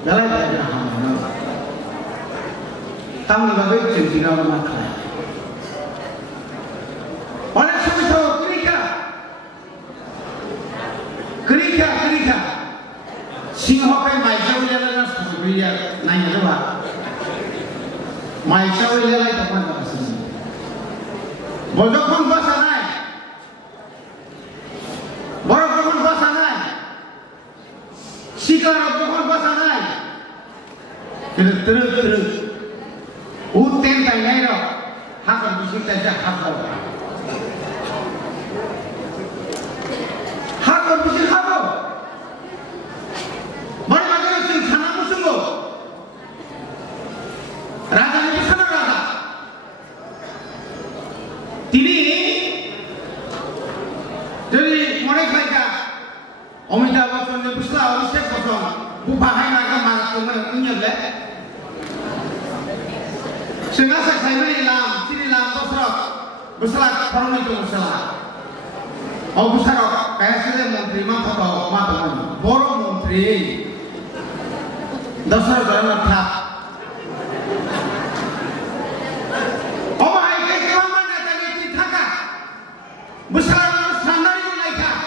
Galai dah hamil. Tamu bagi cincin orang makan. Oleh sebab itu kerika. Singhokai mai jauh jalan sebelumnya naik dua. Mai jauh jalan itu apa sih? Bojokon bahasa naik. Borokon bahasa naik. Sikarokon bahasa naik. Terus. Uten tai naik ro. Hakkan bisik saja hakkan. Hakkan bisik hakkan. Mari macam sing sana musuh. Raja ni sana raja. Tini jadi mereka kaya Amitabh Bachchan ni busla Abhishek Bachchan bupahai naga marak tumen unyel le. Sengaja saya ilam, sini ilam tosrok busla korang itu busla. Oh busla kaya sini menteri mana tahu mana borong menteri. Dasar dalam thap. Oh hai ke kaman ada ni thaka. Besar sandar itu naikah.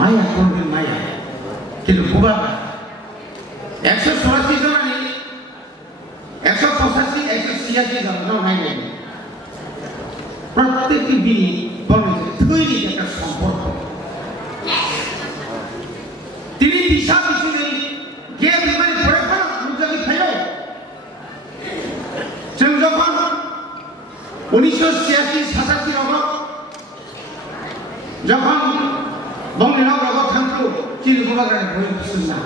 Maya pun Maya. Kita buat. 180 জন ni. 185 186 জন naik. প্রত্যেকটি বিনি বলে তৈরি একটা সম্পর্ক। তিনি দিশা দিছিলেন কে বিমানে পড়ে পড়া মুজাকি খাইও जों যখন 1986 87 রাव যখন বঙ্গলাদেশ রাव থাকতো চিনি গোবাগ্রানি বই শুননা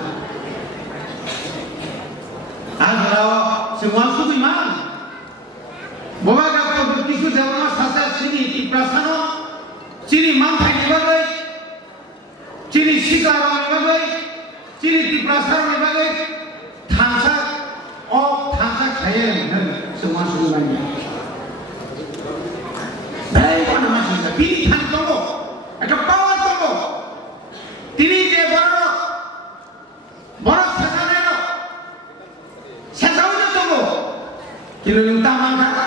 আজরাও সেওয়ান সুবিমান গোবাগ্রানি তো কিছু দেওয়া সাসা চিনি প্রাসানো চিনি মানথাইনি বাগৈ চিনি শিকারনি বাগৈ Ciri di pasar ni bagai tangsa kaya semua semuanya. Baik mana masih ada pilih tang tunggu, ada power tunggu. Tiri je baru sasana lo, sasana tunggu. Kilo nentaman kata,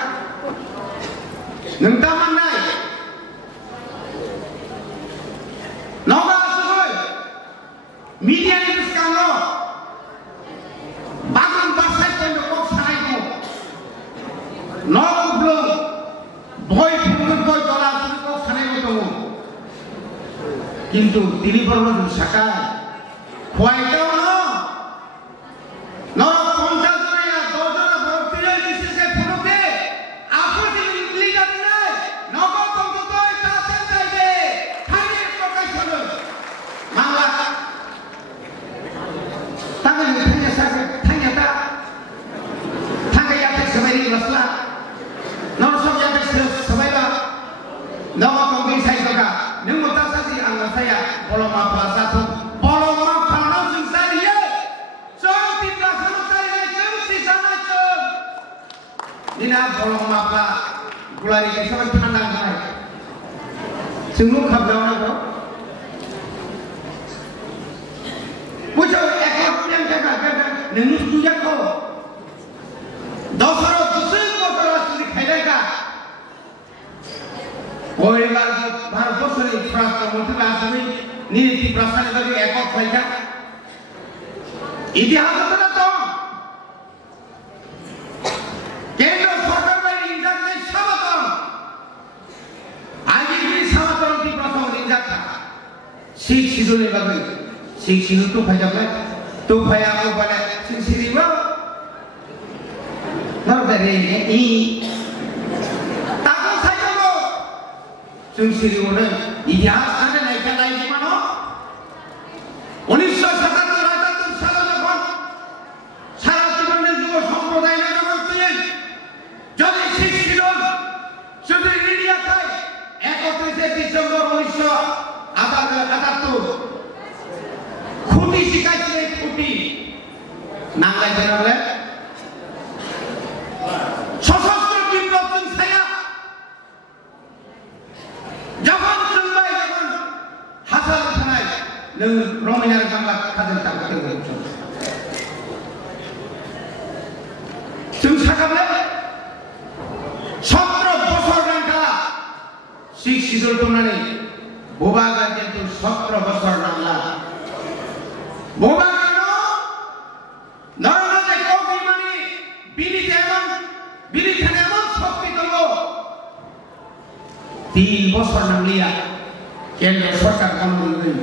nentaman naik. Noga sugoi, media ni Bagan basai pun kok sarai ko. Nok belum boy dolar kok sarai ko tu. Kintu tini perlu sakai. Kuai kau no. Nok kontak tu ya, dolar baru pilih di sisi puluh ke. Apa sih lihat ni? Nok kau tu tak tentai je. Hari pakai sana. Mangga. Tangan tanya sakit. Maslah, nama saya sebaiknya nama kongsi saya juga. Nunggu tak sasi angkat saya, bolong apa satu, bolong apa langsung saya. Jom tidak sama saya, jom si sana jom. Ini bolong apa, kulari kesana pandang saya. Semua khabar apa? Muncul ekor yang jaga, nunggu tujuh kau. Dasar Oilar Bharat Bosni Frasta Montra Asami Niti Prasani bagi ekor faida. Itihas adalah tahu. Kendra Sarkar bagi injaknya sama tahu. Aji ini sama tahu di Prasani injaknya. Sik sidul bagi sik sidul tu faida apa? Tu faida apa pada sik sidul? Nordari ini. Siri orang ihas ada naikkan naik di mana? 1977 salah যখন সারা জীবনের যুব সম্প্রদায় নানা করতে যদি ঠিক ছিল শুধু ইন্ডিয়াতে 31 ডিসেম্বর 1978 খুঁটি শিখাইছিলেন খুঁটি নাঙ্গাই জেনারেল সশস্ত্র বিপ্লব ছায়া যখন नों रमिनार बांला खाजों दाबोदों जों साखाबले 17 বছর नांगा सिख सिजल दंनानै बबागा किन्तु 17 বছর नांला बबागानो नरनाथे कौगिमानि बिनि थाने एमन शक्ति दङ 3 বছর नांलिया केंद्र सरकार कामनि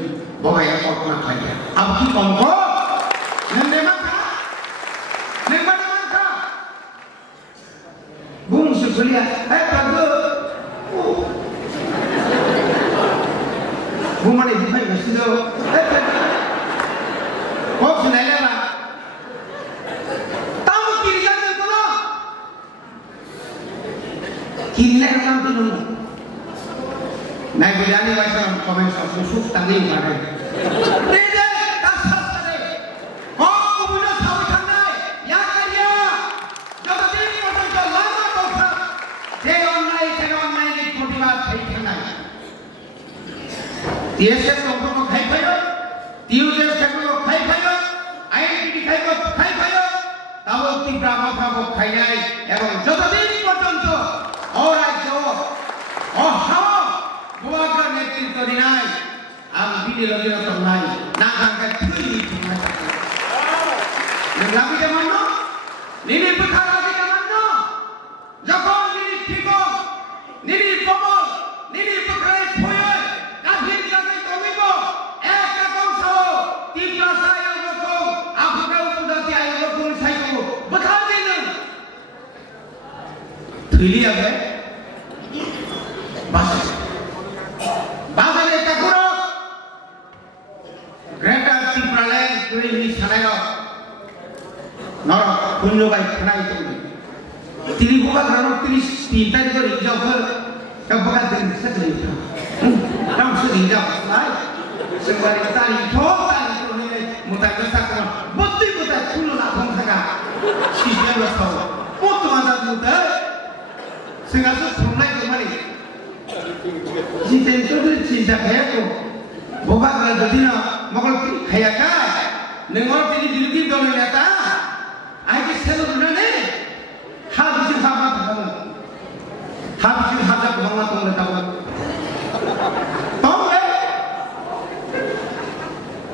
बबाया कल्पना खालाया अब की कमको नोंने माखा नों माने माखा बुंसो खोलिया बागो बुमाने दिफाय गासिनो कब सुनायला ताऊ किरिया नोंनो किरिया नाम दिनु नाय बिलानि वाइसन कमेन्ट सुसुक तांगै माने देदे तासासारे ओ बुनो साव थांनाय या कारिया जगदिनि मथो लामा दखा जे अननाय नि प्रतिबाद थाइ थांनाय टीएसएस दंफोरखौ खायफायो टीयूजेस खायफायो खायफायो आईएनटीटी खायफायो ताबो तीव्रा माथाखौ खायनाय एवं जगदिनि पर्यन्त अराज्य अहाव बबागा नेतृत्व दिनाय आं बिदिल' थांनाय नागांगा थैनि थांनाय नों लाबिदे मानो निनि बोखा लाबिदे मानो जखन निनि फिगो निनि बमल निनि बोखाय फयो गाज्रि जानाय कमिबो एक गावसाव तीव्रा सायावखौ आफुगा उदाति आयखौ सायखौ बोखा दिनो थैलिया बे बासा बाजारे काकुरो ग्रेटर त्रिपुरालेन तुरिनि सानायो नर पुन्यबाय थानाय तिनि बबागानो 33 तारिख रिजावफोर कबगा जों सजलियो राम सजलियो नाय जोंबारि तारिख नै मुताय साखो बत्ति मुताय खुनु लाथं थागा सिजेल साव पतमाजा दुदे जोंहासो संनाय दंमारि जितेन चौधरी चिंता खायाखौ बबागा जदिनो मगल खायाखा नोंङो तिनि बिरोधी दलनि नेता आइके सेलो बुनानै हाबिसिम हाबा थागोन हाबिसिम हाजा गोबां दंनो थागोन तंले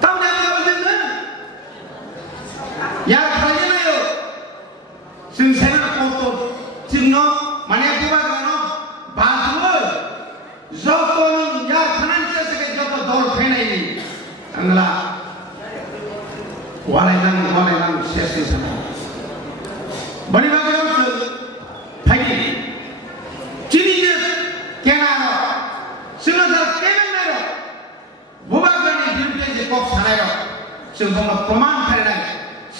तंले जोंनो या खालायनायो जों सेना कतो जोंनो माने बबागानो बाजुओ जतन या फाइनेंशियल से जत दल फैनायनि आंला वालायनां शेष जाना बनि बागाव फाइदि चिनिजे केनारो सिलजार केनारो बबागानि बिरुद्धे जे कक सानायरो जों हम प्रमाण खालायनाय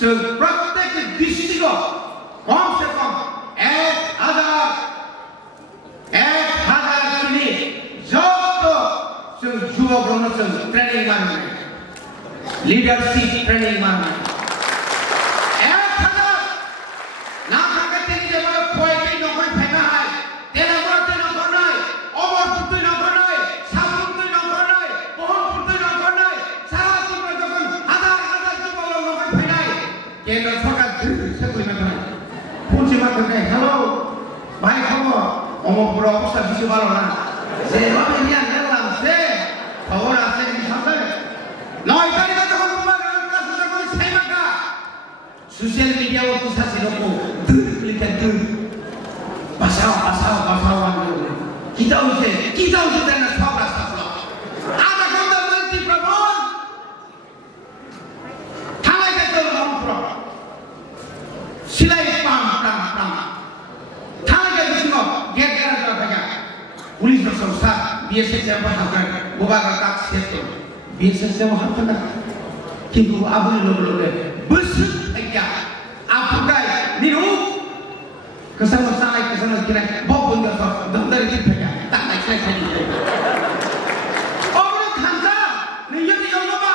जों प्रत्येक डिस्ट्रिक्टआव कम से कम 1000 चिनि जों जुवाफोरनो जों ट्रेनिं मानो लीडरशिप ट्रेनिं मानो 1000 नाखागते जेबो फयति नखर फायनाय तेलाबरते नखरनाय अमरपुरते नखरनाय साबुनते नखरनाय बहनपुरते नखरनाय सारातिबो जखन हाजार जुवाल नखर फायनाय केन्द्र सरकार सेकुलिमेन्ट होनाय पन्सिमा करनाय हेलो भाई खबर अमरपुर अवस्था बिसो भालो ना जेबो बिया से खबर আছে কি সাথে 9 তারিখে যখন ববাগার কাছে যখন সাইমাকা সোশ্যাল মিডিয়া ও তুসাসি লোকো ক্লিক করে বাসাও কিতাও হইছে না সব রাস্তা ব্লক আদা গন্ডা মন্ত্রী প্রবল থানায় গেছে রংপুর সিলাই পাম থানায় গেছে গেট গেরা থাকা पुलिस संस्था बीएसएफ से हाबगोन बबागा काक सेतो बीएसएफ से हाबगोन किन्तु आबुनि लोगोले बोसोर थाइया आफुगाय निरु केसान सानाय केसान किनाय बबन दस दंदारि दिफाया तानाय साय अबनो खानजा नैयनि यौनबा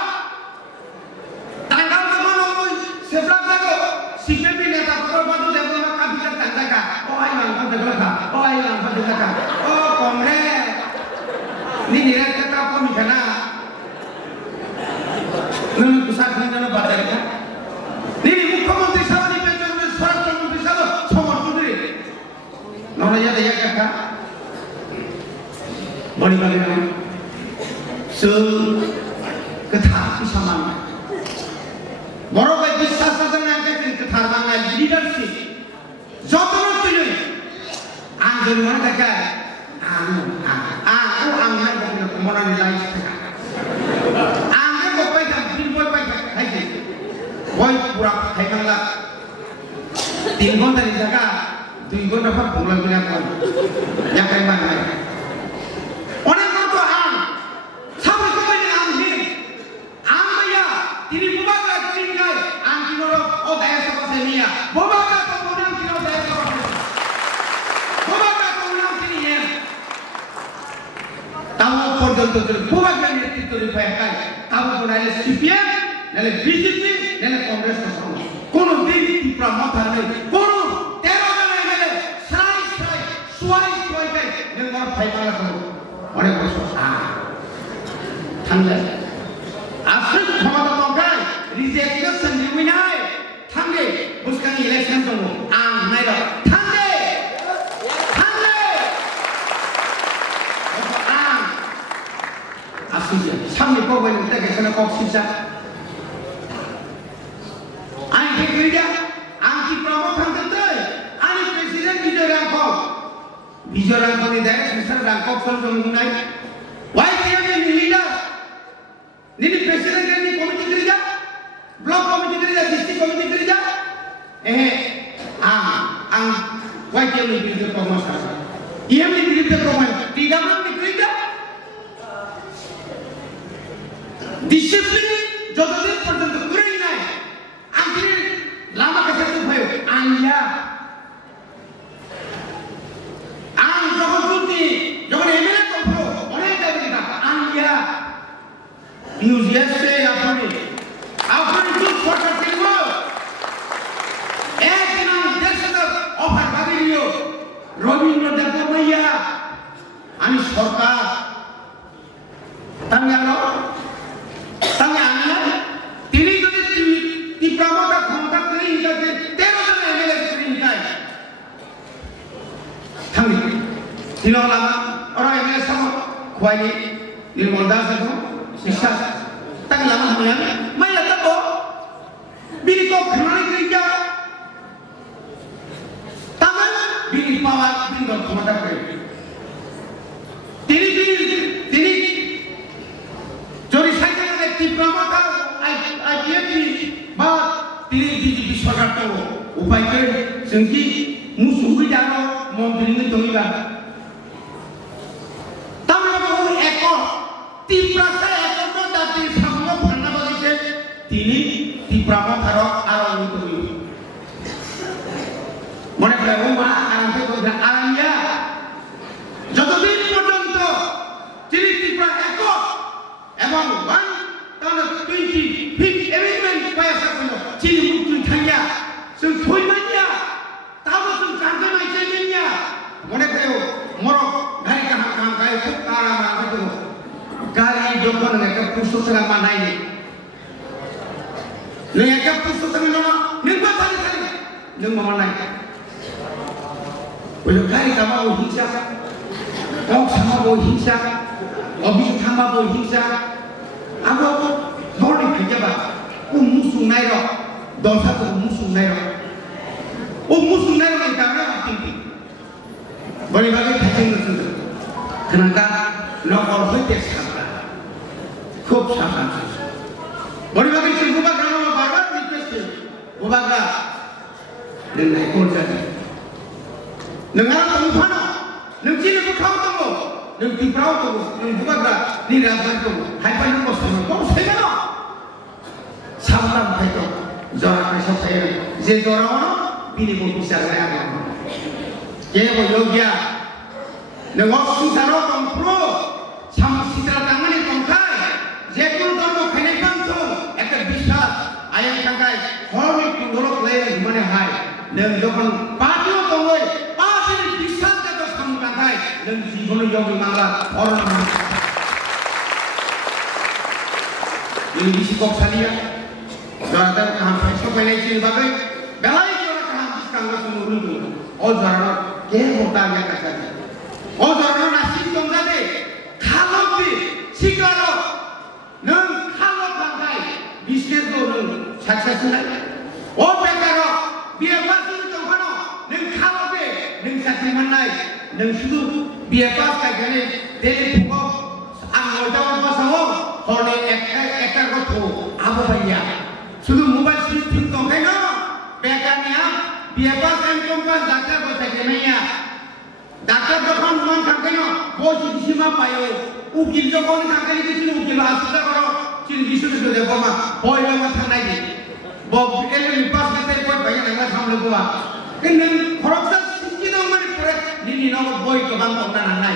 तांगाव दमनो सेब्ला जागो सिकेबि नेता फरबादु देबना काबिला तांजागा ओ आइ लांफा देगला ओ कमरे ni direkta kami kana Bani bagaimana? Ketar bersama. Borok bisa saja nanti ketar mana leadership. Jodoh tu ni. Angin mana tak? Aku angin bukan kemana nilai. Angin bukan jam bimbel bukan haji. Boy pura haji lah. 3 घंटा di jaga, 2 घंटा पर pulang pulang pun. Yang kayak mana? Orang tu ang, sampai kau ini ang ni, ang maya, tiri bukan lagi tinggal, ang kino oh daya sama semia, bukan kau orang kino daya sama, bukan kau orang kini ya. Tahu pun tu bukan yang itu dipakai, tahu pun ada CPM, ada BJP, ada Kongres tu. Kono di promoter ni, kono teror ni mele, suai kai, nengar phai malah kono, orang kono thangge, asal khamata tongkai, rejection diwinai, thangge, buskan election tu, naik dah, thangge, asal je, sambil kau boleh kita kesana kau sisa. Ani kerja, anti promoter tentu, ani presiden Bijak rangkau ni dah, misal rangkau kalau mengenai, why dia ni leader, ni presiden ni komiti kerja, blok komiti kerja, district komiti kerja, why dia ni leader promoter, ia ni leader promoter, tiga orang ni kerja, disiplin, jodoh ni pertentu kurang ni, anti lama kesat tu bayu, anja. Jangan email tu, orang yang jadi kita, anda, enthusiast apa ni tu foto filmu, dengan desktop offer bagi dia, Robin Roda Maya, Anis Sorka, tanya anda, tiri tu di promoter kontak kering jadi, terus email kering kaya, tanya, tino lama. Orang yang sama kuai ni modal satu, sisa, tak lama hamilnya, mana tak bo, bini kau kenal kerja, taman bini pawat bini kau kemana kerja, tini, jori saya kan diploma kan, IPF bah tini di biswagar tu, upaya kerja, sengki musuh kita mau bini tu juga. Tiprasa ekor tu dari semua pernah begitu. Tini tiprama tharok alam itu. Mana kalau rumah alam itu dah alamnya. Jatuh di pojok tini tipra ekor. Emang 1 tahun 20 feet everyman payah sahaja. Ciri mungkin tanya. Sempoi manja. Tahu sempurna macam ni. Mana kalau morok hari kaham kaya pun alam itu. Kali jompo dengan pusuk tengah mana ini? Dengan pusuk tengah mana? Nimba tadi, nimba mana? Kalau kali kamu mau hisap, kau sama mau hisap, obis sama mau hisap, aku boleh kerja bah. Musuh naik, dosa tu musuh naik. Musuh naik kita orang tinggi. Boleh bagi kacang itu. Kenapa? Nak orang itu खूब शाबाश बड़ी बात है बुबा गाना में बार-बार request है बुबा का निर्णय कौन जाने नंगा तुम खाना नंगी ने बुखाओ तुमको नंगी प्राव तुमको नंग बुबा का निराशा तुमको हाइपर नंबर समय कौन सही ना सावधान भाई तो जरा कैसा सही जे जरा वाला बिनी वो पिसा गया ये वो योग्य नंगा सुसारो तुम pro samsitra tangan ni tongkai jekun tomo kenekan tu ekor bisas ayam tangkai hormit pundorok leh mana hai dan jokon patio tongoi patio bisas jatuh sam tangkai dan jiwon yogi mangla orang ini bisikok salia berada kaham esok peleci bagai belai orang kaham biskangga semurun tu oh jarang ke hutangnya kasar oh jarang nasi tongkade Bokaro BFAS जोंखानो नों खालामदे नों साख्रि मोननाय नों सुदु BFAS गायनानै daily फुङाव आं नयदाव बासाव हरनि एकटा गथ' आबोबाया सुदु मबाइल सिम दंखायनो बेकारनिया BFAS एमकम पास डाक्टर बसायनाया डाक्टर दखान मान खांखायनो बयसि दिसिमा पायो उकिल जगन खांखायनो बिसिनो उकिल आसुदा करो चिन बिसुनो दे बमा बयलो मा थांनाय दि बब एलएम पास गते कोइ भाया नंगा सामलगुआ किन खरकसा सिजिनो माने पुरे निनि न बय गोबां दंना नाय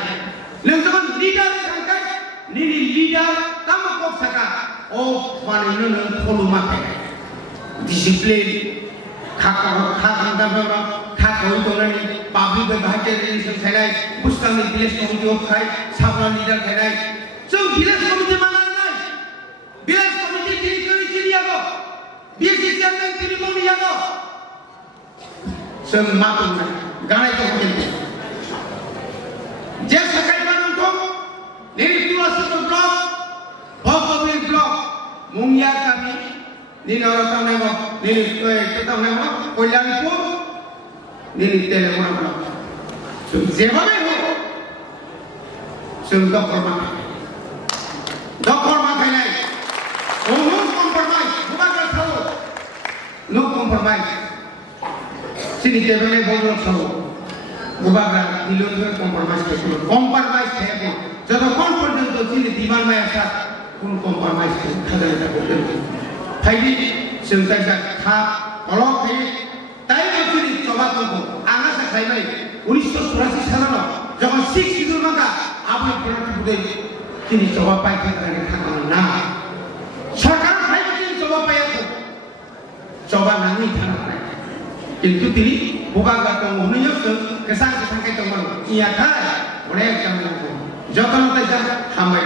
नों जगन लिडार खांखाय निनि लिडार काम कक साका ओ माने नों फलो माखे डिसिप्लिन खाखांदाबो खाखौ दलानि पाब्लिक बाहायते रिलेसन थानाय पुस्तांनि भिलेज कमिटि अफ खाय साबना लिडार थानाय जों भिलेज कमिटि मानानै भिलेज कमिटि तिरिकरि तिरियागो बिएसि चेयारमेन तिरिमनियागो जों मा बुंनाय गानाय दंमोन जे साखाय बानंखौ निरिकुलासो ब्लक भगवती ब्लक मुंगिया गामि निनर तावनाय निरि तावनाय कल्याणपुर निरि तेलेंगाना ब्लक जों जेबाबे हो जों दखल माखायनाय नो कम्प्रमाइज बुबागा थाव नो कम्प्रमाइज सिनि टेबले बदल थाव बुबागा दिलोर कम्प्रमाइज थे जब कोन पर्यंत सिनि डिमांड में आसा कोन कम्प्रमाइज खालाय जागोन फाइदि जों जायगा था अलग थायो ताई बचुनि सभाखौ आङा साखायबाय 1984 सालाव যখন 6 শিডিউল মাকা আপনি প্রতিপুদে তিনি সভা পাইতে থাকেন না সরকার ফাইবে তিনি সভা পাইয়াকো সভা নানি থানা কিন্তু তিনি বুগাগা তো মনিয়স কেসাং কেসাং কে তো ইয়া খায় অনেক জামনা যখন তাই হামাই